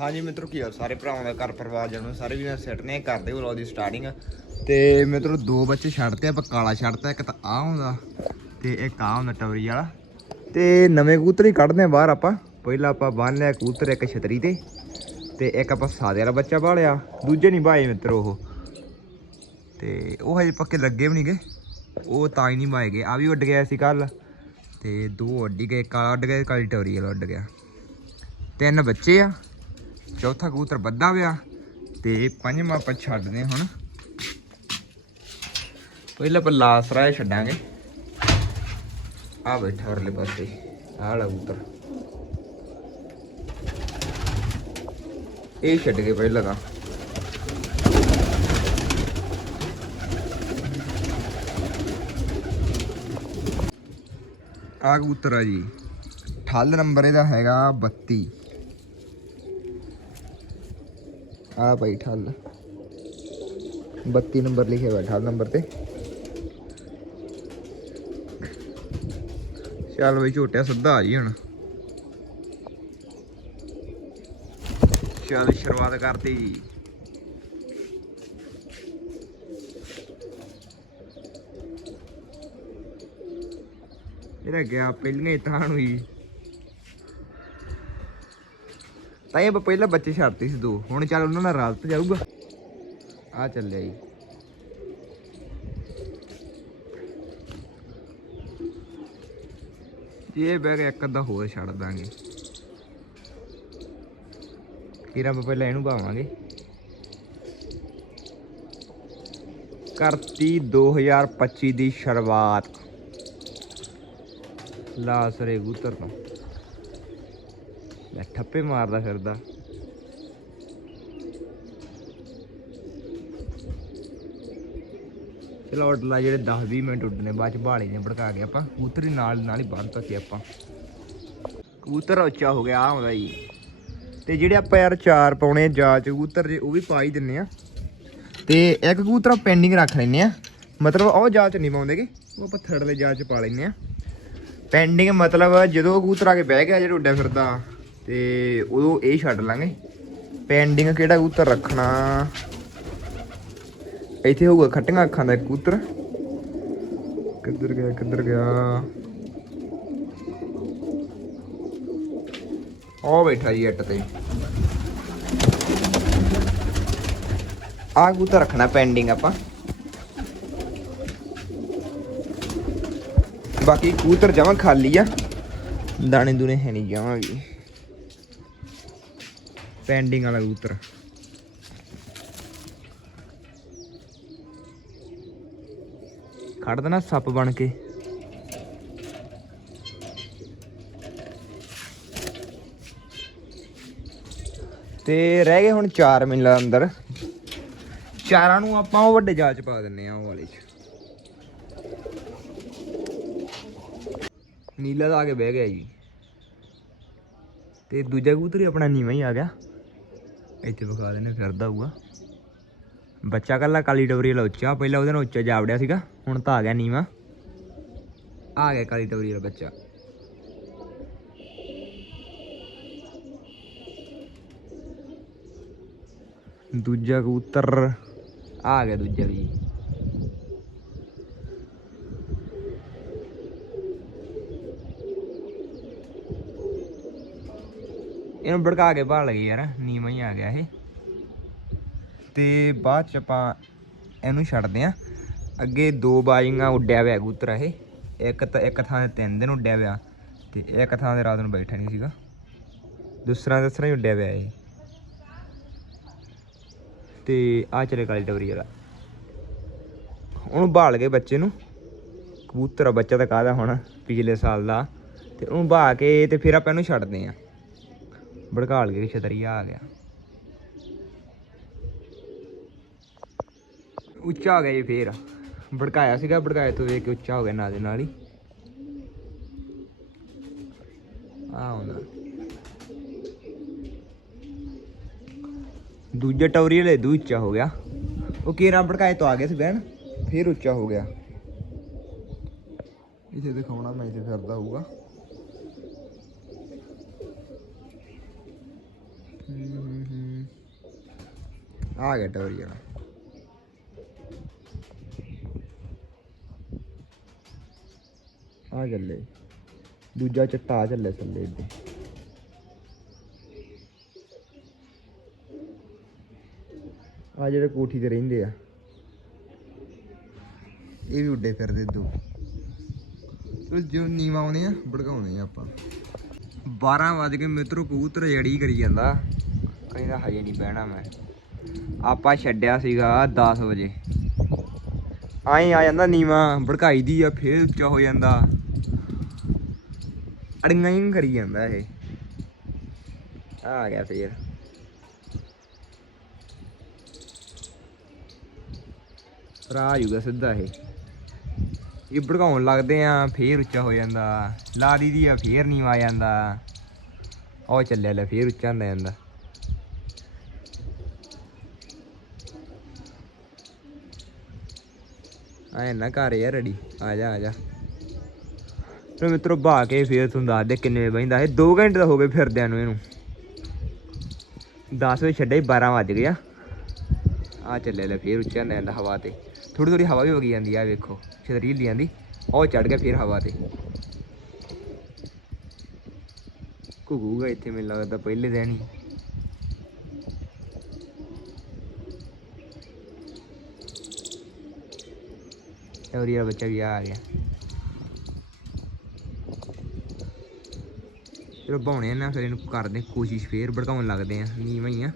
ਹਾਂਜੀ ਮਿੱਤਰੋ, ਕੀ ਹਾਲ? ਸਾਰੇ ਭਰਾਵਾਂ ਦਾ ਘਰ ਪਰਿਵਾਰ ਜਣੋ ਸਾਰੇ ਵੀ ਸੈੱਟ ਨੇ ਦੇ ਵਲੌਗ ਦੀ ਸਟਾਰਟਿੰਗ ਤੇ ਮਿੱਤਰੋ, ਦੋ ਬੱਚੇ ਛੱਡਤੇ ਆਪਾਂ ਕਾਲਾ ਛੱਡਤਾ, ਇੱਕ ਤਾਂ ਆ ਹੁੰਦਾ, ਤੇ ਇੱਕ ਆ ਹੁੰਦਾ ਟਵਰੀ ਵਾਲਾ। ਤੇ ਨਵੇਂ ਕਬੂਤਰ ਹੀ ਕੱਢਦੇ ਆ ਬਾਹਰ ਆਪਾਂ। ਪਹਿਲਾਂ ਆਪਾਂ ਬੰਨ ਲਿਆ ਕਬੂਤਰ ਇੱਕ ਛਤਰੀ ਤੇ ਤੇ ਇੱਕ ਆਪਾਂ ਸਾਦੇ ਵਾਲਾ ਬੱਚਾ ਪਾਲਿਆ। ਦੂਜੇ ਨਹੀਂ ਭਾਏ ਮਿੱਤਰੋ ਉਹ। ਤੇ ਉਹ ਹਜੇ ਪੱਕੇ ਲੱਗੇ ਵੀ ਨਹੀਂ ਗਏ ਉਹ ਤਾਂ ਹੀ ਨਹੀਂ ਮਾਏ ਗਏ ਆ ਵੀ ਉੱਡ ਗਿਆ ਸੀ ਕੱਲ ਤੇ ਦੋ ਉੱਡ ਗਏ ਕਾਲਾ ਉੱਡ ਗਿਆ ਕਾਲੀ ਟਵਰੀ ਵਾਲਾ ਉੱਡ ਗਿਆ। ਤਿੰਨ ਬੱਚੇ ਆ। ਚੌਥਾ ਕਬੂਤਰ ਬੱਧਾ ਵਿਆ ਤੇ ਪੰਜਵਾਂ ਆਪਾਂ ਛੱਡਦੇ ਹਾਂ ਹੁਣ। ਪਹਿਲਾਂ ਆਪਾਂ ਲਾਸ ਰਾਏ ਛੱਡਾਂਗੇ। ਆ ਬੈਠਾ ਵਰਲੇ ਪਾਸੇ, ਆਹ ਵਾਲਾ ਕਬੂਤਰ। ਇਹ ਛੱਡ ਕੇ ਪਹਿਲਾਂ ਤਾਂ। ਆ ਕਬੂਤਰ ਆ ਜੀ। ਠੱਲ ਨੰਬਰ ਇਹਦਾ ਹੈਗਾ 32 ਆ ਭਾਈ ਠੱਲ। 32 ਨੰਬਰ ਲਿਖਿਆ ਹੋਇਆ ਠੱਲ ਨੰਬਰ ਤੇ। ਚੱਲ ਬਈ ਝੋਟਿਆ ਸਿੱਧਾ ਆ ਜੀ ਹੁਣ। ਚੱਲ ਸ਼ੁਰੂਆਤ ਕਰਤੀ। ਜੀ ਇਹਦਾ ਗਿਆ ਪਹਿਲੀਆਂ ਹੀ ਤਾਂ ਨੂੰ ਹੀ ਤਾਂ ਇਹ ਆਪਾਂ ਪਹਿਲਾਂ ਬੱਚੇ ਛੱਡਤੇ ਸੀ ਦੋ। ਹੁਣ ਚੱਲ ਉਹਨਾਂ ਨਾਲ ਰਾਤ ਜਾਊਗਾ। ਆ ਚੱਲਿਆ ਜੀ। ਇਹ ਬੈਗ ਇੱਕ ਅੱਧਾ ਹੋਰ ਛੱਡ ਦਾਂਗੇ। ਕਿਰਾ ਆਪਾਂ ਪਹਿਲਾਂ ਇਹਨੂੰ ਭਾਵਾਂਗੇ? ਕਰਤੀ 2025 ਦੀ ਸ਼ੁਰੂਆਤ। ਲਾਸਰੇ ਕਬੂਤਰ ਤੋਂ ਲੈ, ਠੱਪੇ ਮਾਰਦਾ ਫਿਰਦਾ। ਚਲੋ ਉੱਡਲਾ ਜਿਹੜੇ 10 20 ਮਿੰਟ ਉੱਡਨੇ ਬਾਅਦ ਚ ਬਾਲੀ ਨੇ ਭੜਕਾ ਕੇ ਆਪਾਂ ਕਬੂਤਰ ਹੀ ਨਾਲ ਨਾਲ ਹੀ ਬੰਨਤਾ ਤੱਕੇ ਆਪਾਂ। ਕਬੂਤਰ ਉੱਚਾ ਹੋ ਗਿਆ ਆ ਹੁੰਦਾ ਜੀ। ਤੇ ਜਿਹੜੇ ਆਪਾਂ ਯਾਰ ਚਾਰ ਪਾਉਣੇ ਆ ਜਾਲ ਕਬੂਤਰ ਜੇ, ਉਹ ਵੀ ਪਾ ਹੀ ਦਿੰਨੇ ਆ। ਤੇ ਇੱਕ ਕਬੂਤਰ ਪੈਂਡਿੰਗ ਰੱਖ ਲੈਨੇ ਆ। ਮਤਲਬ ਉਹ ਜਾਲ ਚ ਨਹੀਂ ਪਾਉਂਦੇਗੇ ਉਹ ਆਪਾਂ ਥੜਲੇ ਜਾਲ ਚ ਪਾ ਲੈਨੇ ਆ। ਪੈਂਡਿੰਗ ਮਤਲਬ ਜਦੋਂ ਕਬੂਤਰ ਆ ਕੇ ਬਹਿ ਗਿਆ, ਜਿਹੜਾ ਉੱਡਿਆ ਫਿਰਦਾ। ਤੇ ਉਦੋਂ ਇਹ ਛੱਡ ਲਾਂਗੇ। ਪੈਂਡਿੰਗ ਕਿਹੜਾ ਕਬੂਤਰ ਰੱਖਣਾ? ਇੱਥੇ ਹੋਊਗਾ ਖੱਟੀਆਂ ਅੱਖਾਂ ਦਾ ਇੱਕ ਕਬੂਤਰ। ਕਿੱਧਰ ਗਿਆ ਕਿੱਧਰ ਗਿਆ? ਉਹ ਬੈਠਾ ਜੀ ਇੱਟ ਤੇ। ਆ ਕਬੂਤਰ ਰੱਖਣਾ ਪੈਂਡਿੰਗ ਆਪਾਂ। ਬਾਕੀ ਕਬੂਤਰ ਜਮਾਂ ਖਾਲੀ ਆ। ਦਾਣੇ ਦੂਣੇ ਹੈ ਨਹੀਂ ਜਾਵਾਂਗੇ ਪੈਂਡਿੰਗ ਵਾਲਾ ਕਬੂਤਰ ਖੜ ਦੇਣਾ ਸੱਪ ਬਣ ਕੇ। ਤੇ ਰਹਿ ਗਏ ਹੁਣ 4 ਮਿੰਟ ਅੰਦਰ। ਚਾਰਾਂ ਨੂੰ ਆਪਾਂ ਉਹ ਵੱਡੇ ਜਾਲ ਪਾ ਦਿੰਨੇ ਆ ਉਹ ਵਾਲੇ ਚ। ਨੀਲਾ ਤਾਂ ਆ ਕੇ ਬਹਿ ਗਿਆ ਜੀ। ਤੇ ਦੂਜਾ ਕਬੂਤਰ ਆਪਣਾ ਨੀਵਾਂ ਹੀ ਆ ਗਿਆ। ਇੱਥੇ ਵਿਖਾ ਦੇਣੇ ਫਿਰਦਾ ਹੋਊਗਾ। ਬੱਚਾ ਕੱਲਾ ਕਾਲੀ ਡਬਰੀ ਵਾਲਾ ਉੱਚਾ, ਪਹਿਲਾਂ ਉਹਦੇ ਨਾਲ ਉੱਚਾ ਜਾਵੜਿਆ ਸੀਗਾ, ਹੁਣ ਤਾਂ ਆ ਗਿਆ ਨੀਵਾਂ। ਆ ਗਿਆ ਕਾਲੀ ਡਬਰੀ ਵਾਲਾ ਬੱਚਾ। ਦੂਜਾ ਕਬੂਤਰ, ਆ ਗਿਆ ਦੂਜਾ ਵੀ। ਇਹਨੂੰ ਭੜਕਾ ਕੇ ਭਾਲ ਗਈ ਯਾਰ, ਨੀਵਾਂ ਹੀ ਆ ਗਿਆ ਇਹ। ਤੇ ਬਾਅਦ ਚ ਆਪਾਂ ਇਹਨੂੰ ਛੱਡਦੇ ਆ। ਅੱਗੇ ਦੋ ਬਾਜੀਆਂ ਉੱਡਿਆ ਹੋਇਆ ਕਬੂਤਰ ਇਹ। ਇੱਕ ਤਾਂ ਇੱਕ ਥਾਂ ਤੇ ਤਿੰਨ ਦਿਨ ਉੱਡਿਆ ਹੋਇਆ ਤੇ ਇੱਕ ਥਾਂ ਤੇ ਰਾਤ ਨੂੰ ਬੈਠਾ ਨਹੀਂ ਸੀਗਾ। ਦੂਸਰਾ ਦੂਸਰਾ ਹੀ ਉੱਡਿਆ ਹੋਇਆ ਇਹ। ਤੇ ਆ ਚਲੇ ਕਾਲੀ ਡਬਰੀ ਵਾਲਾ। ਉਹਨੂੰ ਭਾਲ ਕੇ ਬੱਚੇ ਨੂੰ। ਕਬੂਤਰ ਆ, ਬੱਚਾ ਤਾਂ ਕਾਹਦਾ ਹੁਣ, ਪਿਛਲੇ ਸਾਲ ਦਾ। ਤੇ ਉਹਨੂੰ ਭਾ ਕੇ ਤੇ ਫਿਰ ਆਪਾਂ ਇਹਨੂੰ ਛੱਡਦੇ ਆ। ਭੜਕਾਲ ਕੇ ਛਤਰੀਆ ਆ ਗਿਆ। ਉੱਚਾ ਆ ਗਿਆ ਜੀ ਫੇਰ। ਭੜਕਾਇਆ ਸੀਗਾ, ਭੜਕਾਏ ਤੋਂ ਵੇਖ ਕੇ ਉੱਚਾ ਹੋ ਗਿਆ ਨਾਲ ਦੇ ਨਾਲ ਹੀ। ਆ ਹੁੰਦਾ। ਦੂਜੇ ਟੌਰੀ ਵਾਲੇ ਦੂ ਉੱਚਾ ਹੋ ਗਿਆ। ਉਹ ਕੀਰਾ ਭੜਕਾਏ ਤੋਂ ਆ ਗਿਆ ਸੀ ਬਹਿਣ, ਫੇਰ ਉੱਚਾ ਹੋ ਗਿਆ। ਇੱਥੇ ਦਿਖਾਉਣਾ ਮੈਂ, ਇੱਥੇ ਫਿਰਦਾ ਹੋਊਗਾ। ਆ ਗਿਆ ਟੋਰੀ ਵਾਲਾ ਆ ਚੱਲੇ ਦੂਜਾ ਚਿੱਟਾ ਆ ਚੱਲੇ ਥੱਲੇ ਇੱਥੇ ਆ ਜਿਹੜੇ ਕੋਠੀ ਤੇ ਰਹਿੰਦੇ ਆ ਇਹ ਵੀ ਉੱਡੇ ਫਿਰਦੇ ਦੋ ਚਲੋ ਜੋ ਨੀਵਾ ਆਉਣੇ ਆ ਭੜਕਾਉਣੇ ਆ ਆਪਾਂ 12 ਵਜ ਕੇ ਮਿੱਤਰੋ ਕਬੂਤਰ ਜੜੀ ਕਰੀ ਜਾਂਦਾ ਕਹਿੰਦਾ ਹਜੇ ਨਹੀਂ ਬਹਿਣਾ ਮੈਂ ਆਪਾਂ ਛੱਡਿਆ ਸੀਗਾ 10 ਵਜੇ। ਆਏ ਆ ਜਾਂਦਾ ਨੀਵਾ, ਭੜਕਾਈ ਦੀ ਆ, ਫੇਰ ਉੱਚਾ ਹੋ ਜਾਂਦਾ। ਅੜੀਆਂ ਹੀ ਕਰੀ ਜਾਂਦਾ ਇਹ। ਆ ਗਿਆ ਫੇਰ। ਰਾਹ ਜੂਗਾ ਸਿੱਧਾ ਇਹ। ਇਹ ਭੜਕਾਉਣ ਲੱਗਦੇ ਆ, ਫੇਰ ਉੱਚਾ ਹੋ ਜਾਂਦਾ। ਲਾ ਦੀ ਦੀ ਆ, ਫੇਰ ਨੀਵਾ ਆ ਜਾਂਦਾ। ਉਹ ਚੱਲਿਆ ਲੈ, ਫੇਰ ਉੱਚਾ ਹੁੰਦਾ ਜਾਂਦਾ। ਆਏ ਨਾ ਘਰ ਯਾਰ ਰੜੀ ਆ ਜਾ ਆ ਜਾ। ਤੇ ਮਿੱਤਰੋ ਭਾ ਕੇ ਫੇਰ ਤੁਹਾਨੂੰ ਦੱਸ ਦੇ ਕਿੰਨੇ ਵਜੇ ਬੈਂਦਾ ਇਹ 2 ਘੰਟੇ ਦਾ ਹੋ ਗਏ ਫਿਰਦਿਆਂ ਨੂੰ ਇਹਨੂੰ। 10 ਵਜੇ ਛੱਡੇ 12 ਵੱਜ ਗਿਆ ਆ। ਚੱਲੇ ਲੈ ਫੇਰ ਉੱਚਾ ਹੁੰਦਾ ਹਵਾ ਤੇ। ਥੋੜੀ ਥੋੜੀ ਹਵਾ ਵੀ ਵਗੀ ਜਾਂਦੀ ਆ ਵੇਖੋ। ਛਤਰੀ ਲੀ ਜਾਂਦੀ। ਉਹ ਚੜ ਗਿਆ ਫੇਰ ਹਵਾ ਤੇ। ਘੁਗੂਗਾ ਇੱਥੇ, ਮੈਨੂੰ ਲੱਗਦਾ ਪਹਿਲੇ ਦਿਨ ਹੀ। ਔਰੀ ਵਾਲਾ ਬੱਚਾ ਵੀ ਆ ਗਿਆ ਚਲੋ ਬਾਉਣੇ ਨਾ ਫਿਰ ਇਹਨੂੰ ਕਰਦੇ ਕੋਸ਼ਿਸ਼ ਫੇਰ ਭੜਕਾਉਣ ਲੱਗਦੇ ਆ ਨੀਵਾਂ ਹੀ ਆ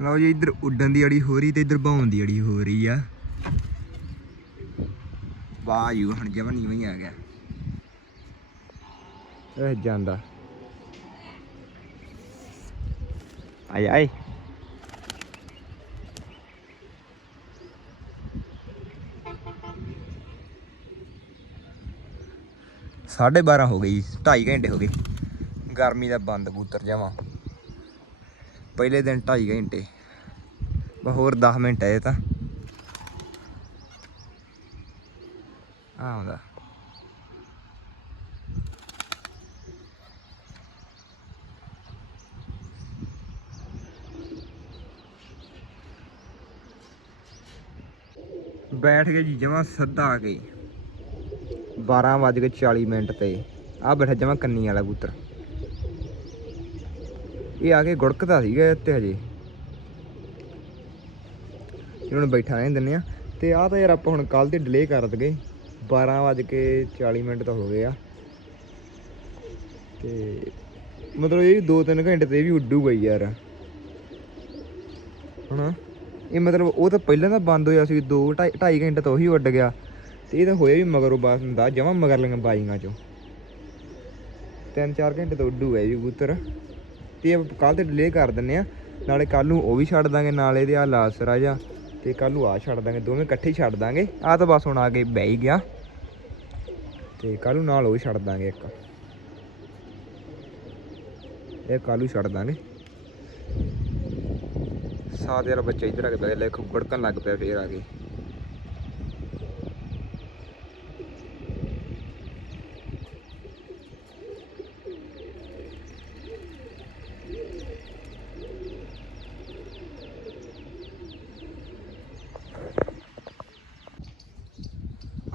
ਲਓ ਜੀ ਇੱਧਰ ਉੱਡਣ ਦੀ ਅੜੀ ਹੋ ਰਹੀ ਤੇ ਇੱਧਰ ਬਾਉਣ ਦੀ ਅੜੀ ਹੋ ਰਹੀ ਆ ਵਾਹ ਯੂ ਹੁਣ ਜਮਾ ਨੀਵਾਂ ਹੀ ਆ ਗਿਆ ਇਹ ਜਾਂਦਾ ਆਏ ਆਏ ਸਾਢੇ 12 ਹੋ ਗਈ 2.5 ਘੰਟੇ ਹੋ ਗਏ। ਗਰਮੀ ਦਾ ਬੰਦ ਕੂਤਰ ਜਾਵਾਂ ਪਹਿਲੇ ਦਿਨ 2.5 ਘੰਟੇ। ਬਸ ਹੋਰ 10 ਮਿੰਟ ਹੈ ਤਾਂ। ਆਉਂਦਾ। ਬੈਠ ਕੇ ਜੀ ਜਮਾ ਸੱਦਾ ਆ ਗਈ 12 ਵੱਜ ਕੇ 40 ਮਿੰਟ ਤੇ। ਆ ਬੈਠਾ ਜਮਾ ਕੰਨੀ ਵਾਲਾ ਕਬੂਤਰ। ਇਹ ਆ ਕੇ ਗੁੜਕਦਾ ਸੀਗਾ ਇੱਥੇ ਹਜੇ। ਇਹਨਾਂ ਬੈਠਾ ਰਹਿਣ ਦਿੰਨੇ ਆ। ਤੇ ਆ ਤਾਂ ਯਾਰ ਆਪਾਂ ਹੁਣ ਕੱਲ ਤੇ ਡਿਲੇ ਕਰ ਦਗੇ 12 ਵੱਜ ਕੇ 40 ਮਿੰਟ ਤਾਂ ਹੋ ਗਏ ਆ। ਤੇ ਮਤਲਬ ਇਹ 2-3 ਘੰਟੇ ਤੇ ਵੀ ਉੱਡੂਗਾ ਹੀ ਯਾਰ। ਹਨਾ? ਇਹ ਮਤਲਬ ਉਹ ਤਾਂ ਪਹਿਲਾਂ ਤਾਂ ਬੰਦ ਹੋਇਆ ਸੀ। 2 2.5 ਘੰਟੇ ਤੋਂ ਉਹੀ ਉੱਡ ਗਿਆ। ਤੇ ਇਹ ਤਾਂ ਹੋਇਆ ਵੀ ਮਗਰੋਂ ਬਾਸ ਹੁੰਦਾ, ਜਮਾ ਮਗਰ ਲੰਗਾ ਬਾਈਆਂ ਚੋਂ। ਤਿੰਨ ਚਾਰ ਘੰਟੇ ਤੋਂ ਉੱਡੂਗਾ ਹੈ ਜੀ ਕਬੂਤਰ। ਤੇ ਕੱਲ ਤੇ ਡਿਲੇ ਕਰ ਦਿੰਨੇ ਆ, ਨਾਲੇ ਕੱਲ ਨੂੰ ਉਹ ਵੀ ਛੱਡ ਦਾਂਗੇ, ਨਾਲੇ ਇਹਦੇ ਆ ਲਾਸਰਾ ਜਾ ਤੇ ਕੱਲ ਨੂੰ ਆ ਛੱਡ ਦਾਂਗੇ, ਦੋਵੇਂ ਇਕੱਠੇ ਹੀ ਛੱਡ ਦਾਂਗੇ। ਆ ਤਾਂ ਬਸ ਹੁਣ ਆ ਕੇ ਬਹਿ ਹੀ ਗਿਆ। ਤੇ ਕੱਲ ਨੂੰ ਨਾਲ ਉਹ ਛੱਡ ਦਾਂਗੇ ਇੱਕ। ਇਹ ਕੱਲ ਨੂੰ ਛੱਡ ਦਾਂਗੇ। ਸਾਦ ਯਾਰ ਬੱਚਾ ਇੱਧਰ ਆ ਕੇ ਬਹਿ ਗਿਆ ਲੈ ਖੁੱਬੜਕਣ ਲੱਗ ਪਿਆ ਫੇਰ ਆ ਕੇ।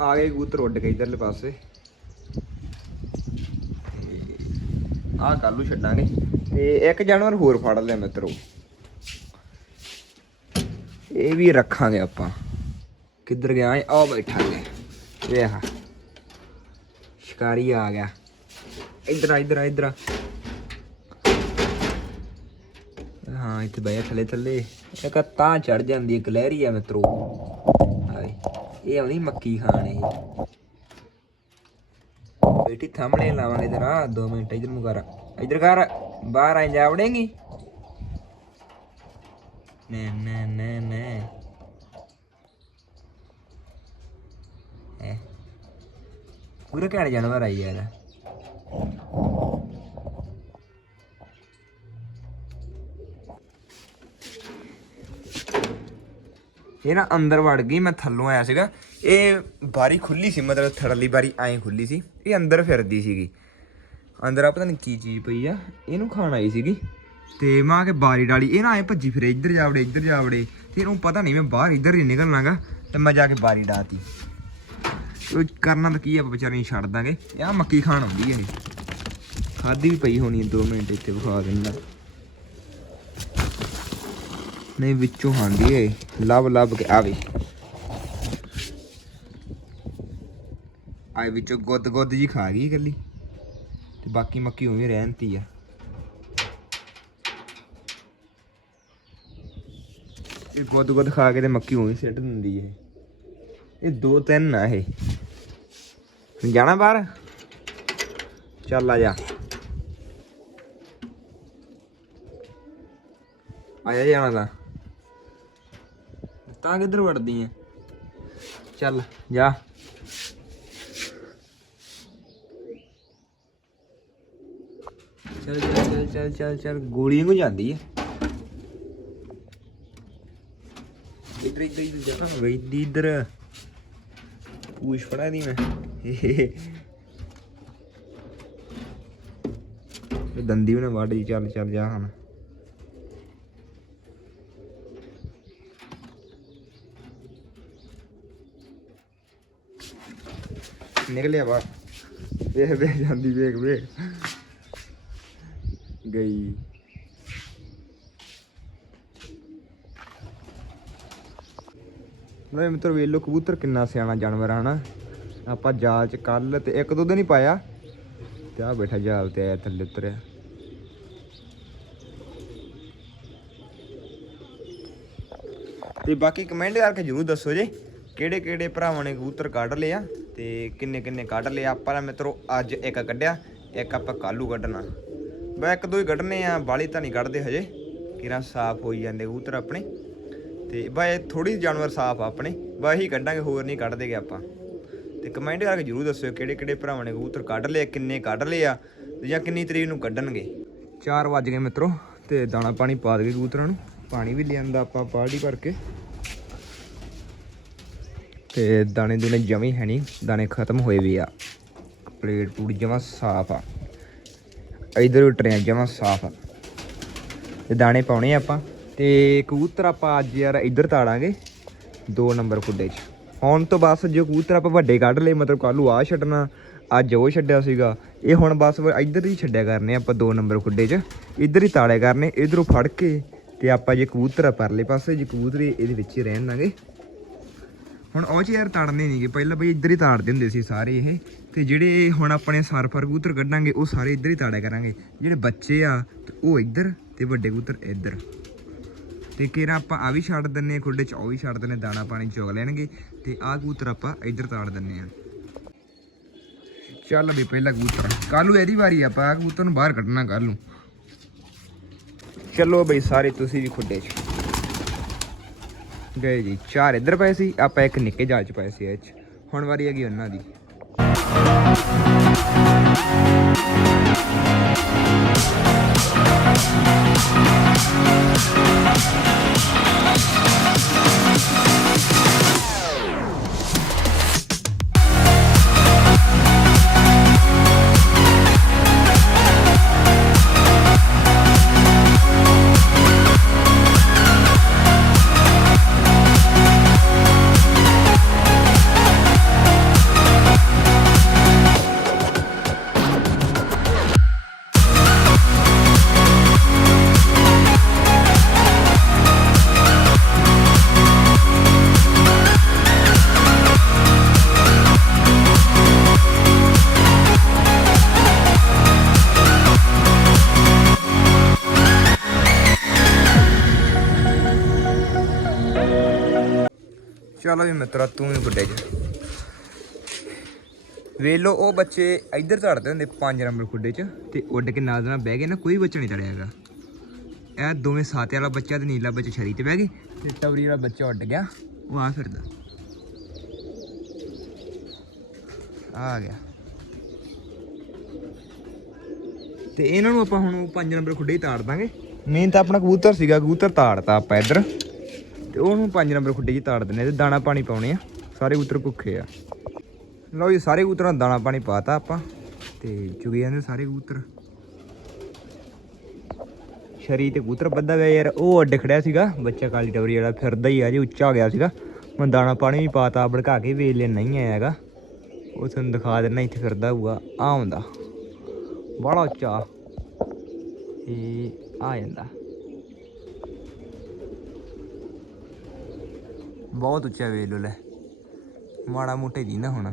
ਆ ਗਏ ਕਬੂਤਰ ਉੱਡ ਗਏ ਇਧਰਲੇ ਪਾਸੇ। ਆ ਕੱਲੂ ਛੱਡਾਂਗੇ। ਤੇ ਇੱਕ ਜਾਨਵਰ ਹੋਰ ਫੜ ਲਿਆ ਮਿੱਤਰੋ ਇਹ ਵੀ ਰੱਖਾਂਗੇ ਆਪਾਂ। ਕਿੱਧਰ ਗਿਆ ਇਹ? ਆ ਬੈਠਾ ਨੇ ਵੇਖ ਸ਼ਿਕਾਰੀ ਆ ਗਿਆ। ਇਧਰ ਆ ਇਧਰ ਆ ਇਧਰ ਆ। ਹਾਂ, ਇੱਥੇ ਬੈਠ ਥੱਲੇ ਥੱਲੇ। ਇੱਕ ਤਾਂ ਚੜ ਜਾਂਦੀ ਹੈ ਗਲਹਿਰੀ ਆ ਮਿੱਤਰੋ ਇਹ ਆਉਂਦੀ ਮੱਕੀ ਖਾਣ ਇਹ। ਬੇਟੀ ਥੰਮਣੇ ਲਾਵਾਂਗੇ ਜਰਾ 2 ਮਿੰਟ ਇਧਰ ਨੂੰ ਕਰ। ਇਧਰ ਕਰ, ਬਾਹਰ ਆ ਜਾ ਵੜੇਂਗੀ। ਨੇ ਨੇ ਨੇ ਨੇ। ਪੂਰਾ ਘੜ ਜਾਨਵਰ ਆਈ ਯਾਰ। ਇਹ ਨਾ ਅੰਦਰ ਵੜ ਗਈ, ਮੈਂ ਥੱਲੋਂ ਆਇਆ ਸੀਗਾ। ਇਹ ਬਾਰੀ ਖੁੱਲੀ ਸੀ, ਮਤਲਬ ਥੜਲੀ ਬਾਰੀ ਐਂ ਖੁੱਲੀ ਸੀ। ਇਹ ਅੰਦਰ ਫਿਰਦੀ ਸੀਗੀ। ਅੰਦਰ ਆ, ਪਤਾ ਨਹੀਂ ਕੀ ਚੀਜ਼ ਪਈ ਆ, ਇਹਨੂੰ ਖਾਣ ਆਈ ਸੀਗੀ। ਤੇ ਮਾਂ ਕੇ ਬਾਰੀ ਡਾਲੀ, ਇਹ ਨਾ ਐ ਭੱਜੀ ਫਿਰੇ, ਇੱਧਰ ਜਾ ਜਾਵੜੇ ਇੱਧਰ ਜਾ ਜਾਵੜੇ ਤੇ ਇਹਨੂੰ ਪਤਾ ਨਹੀਂ ਮੈਂ ਬਾਹਰ ਇੱਧਰ ਹੀ ਨਿਕਲਣਾਗਾ, ਤੇ ਮੈਂ ਜਾ ਕੇ ਬਾਰੀ ਡਾਤੀ। ਉਹ ਕਰਨਾ ਤਾਂ ਕੀ ਆ, ਆਪਾਂ ਵਿਚਾਰੇ ਨੂੰ ਛੱਡ ਦਾਂਗੇ। ਇਹ ਆਹ ਮੱਕੀ ਖਾਣ ਆਉਂਦੀ ਹੈ ਇਹ। ਖਾਦੀ ਵੀ ਪਈ ਹੋਣੀ 2 ਮਿੰਟ ਇੱਥੇ ਵਿਖਾ ਦਿੰਦਾ। ਨਹੀਂ ਵਿੱਚੋਂ ਖਾਂਦੀ ਏ। ਲੱਭ ਲੱਭ ਕੇ ਆਵੇ ਆਏ ਵਿੱਚੋਂ ਗੁੱਦ ਗੁੱਦ ਜੀ ਖਾ ਗਈ ਇਕੱਲੀ। ਤੇ ਬਾਕੀ ਮੱਕੀ ਉਵੇਂ ਰਹਿਣਤੀ ਆ। ਇਹ ਗੁੱਦ ਗੁੱਦ ਖਾ ਕੇ ਤੇ ਮੱਕੀ ਉਵੇਂ ਸਿੱਟ ਦਿੰਦੀ ਏ। ਇਹ ਦੋ ਤਿੰਨ ਆ ਇਹ। ਜਾਣਾ ਬਾਹਰ? ਚੱਲ ਆ ਜਾ। ਆਇਆ ਜਾਣਾ ਤਾਂ। ਤਾਂ ਕਿੱਧਰ ਵੜਦੀ ਐ? ਚੱਲ ਜਾ। ਚੱਲ ਚੱਲ ਚੱਲ ਚੱਲ ਚੱਲ ਚੱਲ ਗੋਲੀ ਨੂੰ ਜਾਂਦੀ ਐ? ਇੱਧਰ ਇੱਧਰ ਇੱਧਰ ਜਾ। ਦੀ ਇੱਧਰ ਪੂਛ ਫੜਾ ਦੀ ਮੈਂ। ਦੰਦੀ ਵੀ ਨਾ ਵੱਢ ਜੀ ਚੱਲ ਚੱਲ ਜਾ ਹੁਣ। ਨਿਕਲਿਆ ਬਾਹਰ ਵੇਖ ਵੇਖ ਜਾਂਦੀ, ਵੇਖ ਵੇਖ। ਗਈ। ਲੈ ਮਿੱਤਰ, ਵੇਖ ਲੋ ਕਬੂਤਰ ਕਿੰਨਾ ਸਿਆਣਾ ਜਾਨਵਰ ਆ, ਹਨਾ? ਆਪਾਂ ਜਾਲ ਚ ਕੱਲ ਤੇ ਇੱਕ ਦੋ ਦਿਨ ਹੀ ਪਾਇਆ। ਤੇ ਆ ਬੈਠਾ ਜਾਲ ਤੇ, ਆਇਆ ਥੱਲੇ ਉਤਰਿਆ। ਤੇ ਬਾਕੀ ਕਮੈਂਟ ਕਰਕੇ ਜਰੂਰ ਦੱਸੋ ਜੇ। ਕਿਹੜੇ ਕਿਹੜੇ ਭਰਾਵਾਂ ਨੇ ਕਬੂਤਰ ਕੱਢ ਲਿਆ ਤੇ ਕਿੰਨੇ ਕਿੰਨੇ ਕੱਢ ਲਿਆ ਆਪਾਂ ਨਾ ਮਿੱਤਰੋ, ਅੱਜ ਇੱਕ ਕੱਢਿਆ, ਇੱਕ ਆਪਾਂ ਕਾਲੂ ਕੱਢਣਾ। ਬਾ ਇੱਕ ਦੋ ਹੀ ਕੱਢਨੇ ਆ, ਬਾਲੀ ਤਾਂ ਨਹੀਂ ਕੱਢਦੇ ਹਜੇ। ਕਿਰਾਂ ਸਾਫ਼ ਹੋਈ ਜਾਂਦੇ ਕਬੂਤਰ ਆਪਣੇ। ਤੇ ਬਾ ਇਹ ਥੋੜੀ ਜਾਨਵਰ ਸਾਫ਼ ਆ ਆਪਣੇ। ਬਾ ਇਹੀ ਕੱਢਾਂਗੇ, ਹੋਰ ਨਹੀਂ ਕੱਢਦੇਗੇ ਆਪਾਂ। ਤੇ ਕਮੈਂਟ ਕਰਕੇ ਜਰੂਰ ਦੱਸਿਓ ਕਿਹੜੇ ਕਿਹੜੇ ਭਰਾਵਾਂ ਨੇ ਕਬੂਤਰ ਕੱਢ ਲਏ ਕਿੰਨੇ ਕੱਢ ਲਏ ਆ ਜਾਂ ਕਿੰਨੀ ਤਰੀਕ ਨੂੰ ਕੱਢਣਗੇ। 4 ਵਜ ਗਏ ਮਿੱਤਰੋ, ਤੇ ਦਾਣਾ ਪਾਣੀ ਪਾ ਦਗੇ ਕਬੂਤਰਾਂ ਨੂੰ। ਪਾਣੀ ਵੀ ਲਿਆਂਦਾ ਆਪਾਂ, ਬਾਲਟੀ ਭਰ ਕੇ। ਤੇ ਦਾਣੇ ਦੂਣੇ ਜਮੇ ਹੈ ਨਹੀਂ, ਦਾਣੇ ਖਤਮ ਹੋਏ ਵੀ ਆ। ਪਲੇਟ ਪੂਰੀ ਜਮਾ ਸਾਫ਼ ਆ। ਇਧਰ ਟਰੇਨ ਜਮਾ ਸਾਫ਼ ਆ। ਤੇ ਦਾਣੇ ਪਾਉਣੇ ਆਪਾਂ। ਤੇ ਕਬੂਤਰ ਆਪਾਂ ਅੱਜ ਯਾਰ ਇੱਧਰ ਤਾੜਾਂਗੇ 2 ਨੰਬਰ ਖੁੱਡੇ 'ਚ। ਹੁਣ ਤੋਂ ਬਸ ਜੋ ਕਬੂਤਰ ਆਪਾਂ ਵੱਡੇ ਕੱਢ ਲਏ, ਮਤਲਬ ਕੱਲੂ ਆ ਛੱਡਣਾ, ਅੱਜ ਉਹ ਛੱਡਿਆ ਸੀਗਾ। ਇਹ ਹੁਣ ਬਸ ਇੱਧਰ ਹੀ ਛੱਡਿਆ ਕਰਨੇ ਆਪਾਂ 2 ਨੰਬਰ ਖੁੱਡੇ 'ਚ। ਇੱਧਰ ਹੀ ਤਾੜਿਆ ਕਰਨੇ, ਇਧਰੋਂ ਫੜ ਕੇ ਤੇ ਆਪਾਂ ਜੇ ਕਬੂਤਰ ਆ ਪਰਲੇ ਪਾਸੇ, ਜੇ ਕਬੂਤਰ ਇਹਦੇ ਵਿੱਚ ਹੀ ਰਹਿਣ ਦਾਂਗੇ। ਹੁਣ ਉਹ ਚ ਯਾਰ ਤਾੜਨੇ ਨਹੀਂਗੇ ਪਹਿਲਾਂ ਬਈ ਇੱਧਰ ਹੀ ਤਾੜਦੇ ਹੁੰਦੇ ਸੀ ਸਾਰੇ ਇਹ। ਤੇ ਜਿਹੜੇ ਹੁਣ ਆਪਣੇ ਸਰਫਰ ਕਬੂਤਰ ਕੱਢਾਂਗੇ, ਉਹ ਸਾਰੇ ਇੱਧਰ ਹੀ ਤਾੜਿਆ ਕਰਾਂਗੇ। ਜਿਹੜੇ ਬੱਚੇ ਆ, ਤੇ ਉਹ ਇੱਧਰ ਤੇ ਵੱਡੇ ਕਬੂਤਰ ਇੱਧਰ। ਤੇ ਕਿਹੜਾ ਆਪਾਂ ਆ ਵੀ ਛੱਡ ਦਿੰਨੇ ਆ ਖੁੱਡੇ ਚ ਉਹ ਵੀ ਛੱਡ ਦਿੰਨੇ ਦਾਣਾ ਪਾਣੀ ਚੁਗ ਲੈਣਗੇ। ਤੇ ਆਹ ਕਬੂਤਰ ਆਪਾਂ ਇੱਧਰ ਤਾੜ ਦਿੰਨੇ ਆ ਚੱਲ ਵੀ ਪਹਿਲਾ ਕਬੂਤਰ। ਨੂੰ ਇਹਦੀ ਵਾਰੀ ਆਪਾਂ ਆਹ ਕਬੂਤਰ ਨੂੰ ਬਾਹਰ ਕੱਢਣਾ ਕੱਲ ਨੂੰ। ਚਲੋ ਬਈ ਸਾਰੇ ਤੁਸੀਂ ਵੀ ਖੁੱਡੇ ਚ। ਗਏ ਜੀ, ਚਾਰ ਇੱਧਰ ਪਏ ਸੀ, ਆਪਾਂ ਇੱਕ ਨਿੱਕੇ ਜਹਾਜ਼ ਚ ਪਏ ਸੀ ਇਹ ਚ। ਹੁਣ ਵਾਰੀ ਹੈਗੀ ਉਹਨਾਂ ਦੀ। ਚਲੋ ਵੀ ਮਿੱਤਰਾ ਤੂੰ ਵੀ ਵੱਡੇ ਚ ਵੇਲੋ ਉਹ ਬੱਚੇ ਇੱਧਰ ਚੜਦੇ ਹੁੰਦੇ 5 ਨੰਬਰ ਖੁੱਡੇ ਚ ਤੇ ਉੱਡ ਕੇ ਨਾਲ ਦੇ ਨਾਲ ਬਹਿ ਗਏ ਨਾ, ਕੋਈ ਬੱਚਾ ਨਹੀਂ ਚੜਿਆ ਇਹ ਦੋਵੇਂ ਸਾਤੇ ਵਾਲਾ ਬੱਚਾ ਤੇ ਨੀਲਾ ਬੱਚਾ ਛਰੀ ਤੇ ਬਹਿ ਗਏ ਤੇ ਟਵਰੀ ਵਾਲਾ ਬੱਚਾ ਉੱਡ ਗਿਆ, ਉਹ ਆ ਫਿਰਦਾ। ਆ ਗਿਆ। ਤੇ ਇਹਨਾਂ ਨੂੰ ਆਪਾਂ ਹੁਣ ਪੰਜ ਨੰਬਰ ਖੁੱਡੇ ਹੀ ਤਾੜ ਦਾਂਗੇ। ਮੇਨ ਤਾਂ ਆਪਣਾ ਕਬੂਤਰ ਸੀਗਾ, ਕਬੂਤਰ ਤਾੜਤਾ ਆਪਾਂ ਇੱਧਰ। ਤੇ ਉਹਨੂੰ 5 ਨੰਬਰ ਖੁੱਡੇ 'ਚ ਤਾੜ ਦਿੰਨੇ ਤੇ ਦਾਣਾ ਪਾਣੀ ਪਾਉਣੇ ਆ। ਸਾਰੇ ਕਬੂਤਰ ਭੁੱਖੇ ਆ। ਲਓ ਜੀ, ਸਾਰੇ ਕਬੂਤਰਾਂ ਦਾਣਾ ਪਾਣੀ ਪਾਤਾ ਆਪਾਂ ਤੇ ਚੁਗੇ ਜਾਂਦੇ ਸਾਰੇ ਕਬੂਤਰ। ਸ਼ਰੀ ਤੇ ਕੂਤਰ ਬੱਧਾ ਹੋਇਆ ਯਾਰ, ਉਹ ਅੱਡ ਖੜਿਆ ਸੀਗਾ, ਬੱਚਾ ਕਾਲੀ ਟਵਰੀ ਵਾਲਾ ਫਿਰਦਾ ਹੀ ਆ ਜੀ, ਉੱਚਾ ਹੋ ਗਿਆ ਸੀਗਾ। ਮੈਂ ਦਾਣਾ ਪਾਣੀ ਵੀ ਪਾਤਾ, ਭੜਕਾ ਕੇ ਵੇਚ ਲੈ ਨਹੀਂ ਆਇਆ ਹੈਗਾ। ਉਹ ਤੁਹਾਨੂੰ ਦਿਖਾ ਦੇਣਾ ਇੱਥੇ ਫਿਰਦਾ ਹੋਊਗਾ, ਆ ਹੁੰਦਾ। ਬੜਾ ਉੱਚਾ। ਇਹ ਆ ਜਾਂਦਾ। ਬਹੁਤ ਉੱਚਾ ਵੇਖ ਲੋ ਲੈ। ਮਾੜਾ ਮੋਟੇ ਦੀ ਨਾ ਹੁਣ।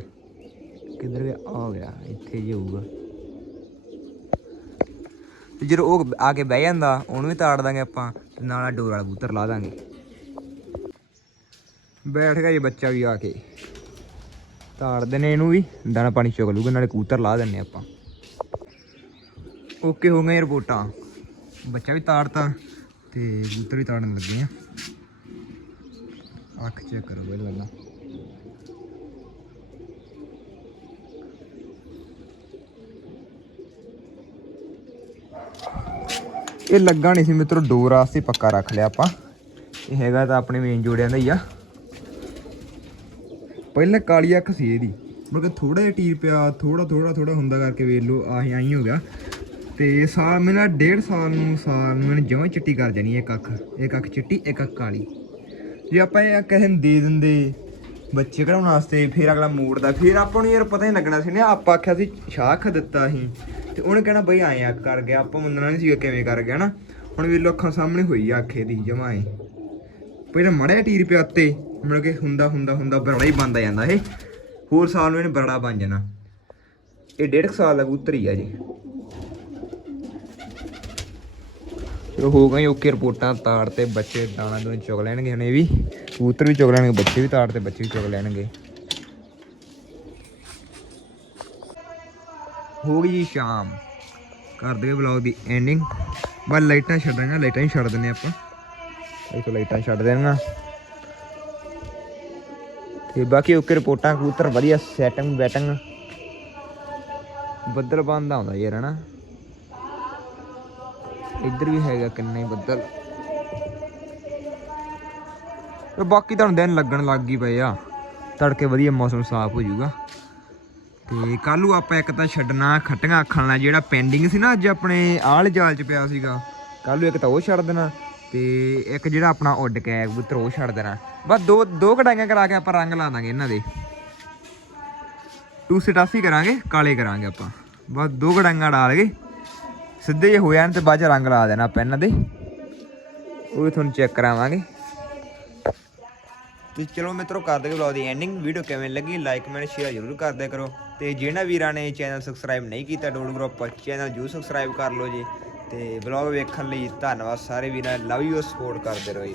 ਕਿੱਧਰ ਗਿਆ? ਆ ਗਿਆ। ਇੱਥੇ ਜੇ ਹੋਊਗਾ। ਤੇ ਜਦੋਂ ਉਹ ਆ ਕੇ ਬਹਿ ਜਾਂਦਾ, ਉਹਨੂੰ ਵੀ ਤਾੜ ਦਾਂਗੇ ਆਪਾਂ ਤੇ ਨਾਲ ਆ ਡੋਰ ਵਾਲਾ ਬੂਤਰ ਲਾ ਦਾਂਗੇ। ਬੈਠ ਗਿਆ ਜੀ ਬੱਚਾ ਵੀ ਆ ਕੇ। ਤਾੜਦੇ ਨੇ ਇਹਨੂੰ ਵੀ। ਦਾਣਾ ਪਾਣੀ ਚੁਗ ਲੂਗਾ ਨਾਲੇ ਕੂਤਰ ਲਾ ਦਿੰਨੇ ਆਪਾਂ। ਓਕੇ, ਹੋ ਗਏ ਰਿਪੋਰਟਾਂ। ਬੱਚਾ ਵੀ ਤਾੜਤਾ ਤੇ ਕੂਤਰ ਵੀ ਤਾੜਨ ਲੱਗੇ ਆ। ਅੱਖ ਚੈੱਕ ਕਰੋ ਪਹਿਲਾਂ ਇਹ ਲੱਗਾ ਨਹੀਂ ਸੀ ਮਿੱਤਰੋ ਡੋਰ ਵਾਸਤੇ ਪੱਕਾ ਰੱਖ ਲਿਆ ਆਪਾਂ। ਇਹ ਹੈਗਾ ਤਾਂ ਆਪਣੇ ਮੇਨ ਜੋੜਿਆਂ ਦਾ ਹੀ ਆ। ਪਹਿਲਾਂ ਕਾਲੀ ਅੱਖ ਸੀ ਇਹਦੀ। ਮਤਲਬ ਥੋੜਾ ਜਿਹਾ ਟੀਰ ਪਿਆ ਥੋੜਾ ਥੋੜਾ ਥੋੜਾ ਹੁੰਦਾ ਕਰਕੇ ਵੇਖ ਲਓ, ਆਹੀ ਆਹੀ ਹੋ ਗਿਆ। ਤੇ ਸਾਲ ਮੇਰਾ ਡੇਢ ਸਾਲ ਨੂੰ ਸਾਲ ਨੂੰ ਮੈਨੂੰ ਜਮਾਂ ਚਿੱਟੀ ਕਰ ਜਾਣੀ ਇੱਕ ਅੱਖ। ਇੱਕ ਅੱਖ ਚਿੱਟੀ, ਇੱਕ ਅੱਖ ਕਾਲੀ। ਜੇ ਆਪਾਂ ਇਹ ਕਿਸੇ ਨੂੰ ਦੇ ਦਿੰਦੇ ਬੱਚੇ ਕਢਾਉਣ ਵਾਸਤੇ, ਫਿਰ ਅਗਲਾ ਮੋੜਦਾ। ਫਿਰ ਆਪਾਂ ਨੂੰ ਯਾਰ ਪਤਾ ਹੀ ਲੱਗਣਾ ਸੀ ਨਾ, ਆਪਾਂ ਆਖਿਆ ਸੀ ਸ਼ਾਖ ਦਿੱਤਾ ਸੀ। ਤੇ ਉਹਨੇ ਕਹਿਣਾ, ਬਈ ਆਏ ਆ ਕਰ ਗਿਆ, ਆਪਾਂ ਮੰਨਣਾ ਨਹੀਂ ਸੀਗਾ ਕਿਵੇਂ ਕਰ ਗਿਆ ਨਾ। ਹੁਣ ਵੀ ਅੱਖਾਂ ਸਾਹਮਣੇ ਹੋਈ ਆ ਅੱਖੇ ਦੀ ਜਮਾਏ ਪਹਿਲਾਂ ਮੜਿਆ ਟੀਰ ਪਿਆ ਉੱਤੇ। ਮਤਲਬ ਕਿ ਹੁੰਦਾ ਹੁੰਦਾ ਹੁੰਦਾ, ਬਰੜਾ ਹੀ ਬੰਦ ਜਾਂਦਾ ਇਹ। ਹੋਰ ਸਾਲ ਨੂੰ ਇਹਨੇ ਬਰੜਾ ਬਣ ਜਾਣਾ। ਇਹ ਡੇਢ ਕੁ ਸਾਲ ਦਾ ਕਬੂਤਰ ਹੀ ਆ ਜੀ। ਚਲੋ ਹੋ ਗਈ ਓਕੇ ਰਿਪੋਰਟਾਂ ਤਾੜ ਤੇ ਬੱਚੇ ਦਾਣਾ ਦੂਣੇ ਚੁਗ ਲੈਣਗੇ ਹੁਣ ਇਹ ਵੀ। ਕਬੂਤਰ ਵੀ ਚੁਗ ਲੈਣਗੇ, ਬੱਚੇ ਵੀ ਤਾੜ ਤੇ ਬੱਚੇ ਵੀ ਚੁਗ ਲੈਣਗੇ। ਹੋ ਗਈ ਜੀ ਸ਼ਾਮ। ਕਰ ਦੇ ਵਲੌਗ ਦੀ ਐਂਡਿੰਗ ਬਸ ਲਾਈਟਾਂ ਛੱਡਾਂਗੇ ਲਾਈਟਾਂ ਹੀ ਛੱਡ ਦਿੰਨੇ ਆਪਾਂ। ਇੱਥੋਂ ਲਾਈਟਾਂ ਛੱਡ ਦੇਣਾ ਤੇ ਬਾਕੀ ਓਕੇ ਰਿਪੋਰਟਾਂ, ਕਬੂਤਰ ਵਧੀਆ ਸੈਟਿੰਗ ਬੈਟਿੰਗ ਬੱਦਲ ਬੰਦ ਆਉਂਦਾ ਯਾਰ, ਹਨਾ? ਇੱਧਰ ਵੀ ਹੈਗਾ ਕਿੰਨੇ ਬੱਦਲ। ਤੇ ਬਾਕੀ ਤੁਹਾਨੂੰ ਦਿਨ ਲੱਗਣ ਲੱਗ ਗਈ ਪਏ ਆ। ਤੜਕੇ ਵਧੀਆ ਮੌਸਮ ਸਾਫ਼ ਹੋ ਜਾਊਗਾ। ਤੇ ਕੱਲ ਨੂੰ ਆਪਾਂ ਇੱਕ ਤਾਂ ਛੱਡਣਾ, ਖੱਟੀਆਂ ਅੱਖਾਂ ਨਾਲ ਜਿਹੜਾ ਪੈਂਡਿੰਗ ਸੀ ਨਾ ਅੱਜ ਆਪਣੇ ਆਲ ਜਾਲ ਚ ਪਿਆ ਸੀਗਾ। ਕੱਲੂ ਇੱਕ ਤਾਂ ਉਹ ਛੱਡ ਦੇਣਾ ਤੇ ਇੱਕ ਜਿਹੜਾ ਆਪਣਾ ਉੱਡ ਕੇ ਆਇਆ ਕਬੂਤਰ ਉਹ ਛੱਡ ਦੇਣਾ। ਬਸ ਦੋ ਦੋ ਕਢਾਈਆਂ ਕਰਾ ਕੇ ਆਪਾਂ ਰੰਗ ਲਾ ਦਾਂਗੇ ਇਹਨਾਂ ਦੇ। ਟੂ ਸਟਾਫੀ ਕਰਾਂਗੇ, ਕਾਲੇ ਕਰਾਂਗੇ ਆਪਾਂ। ਬਸ ਦੋ ਕਢਾਈਆਂ ਡਾਲ ਕੇ ਸਿੱਧੇ ਜੇ ਹੋ ਜਾਣ ਤੇ ਬਾਅਦ ਚ ਰੰਗ ਲਾ ਦੇਣਾ ਆਪਾਂ ਇਹਨਾਂ ਦੇ। ਉਹ ਵੀ ਤੁਹਾਨੂੰ ਚੈੱਕ ਕਰਾਵਾਂਗੇ। ਤੇ ਚਲੋ ਮਿੱਤਰੋ, ਕਰ ਦਿਓ ਵਲੌਗ ਦੀ ਐਂਡਿੰਗ ਵੀਡੀਓ ਕਿਵੇਂ ਲੱਗੀ ਲਾਈਕ ਕਮੈਂਟ ਸ਼ੇਅਰ ਜ਼ਰੂਰ ਕਰ ਦਿਆ ਕਰੋ। ਤੇ ਜਿਹਨਾਂ ਵੀਰਾਂ ਨੇ ਚੈਨਲ ਸਬਸਕ੍ਰਾਈਬ ਨਹੀਂ ਕੀਤਾ ਡੋਲ ਗਰੁੱਪ ਚੈਨਲ ਜਰੂਰ ਸਬਸਕ੍ਰਾਈਬ ਕਰ ਲਓ ਜੀ। ਤੇ ਵਲੌਗ ਵੇਖਣ ਲਈ ਧੰਨਵਾਦ ਸਾਰੇ ਵੀਰਾਂ। ਲਵ ਯੂ ਸਪੋਰਟ ਕਰਦੇ ਰਹੋ ਜੀ।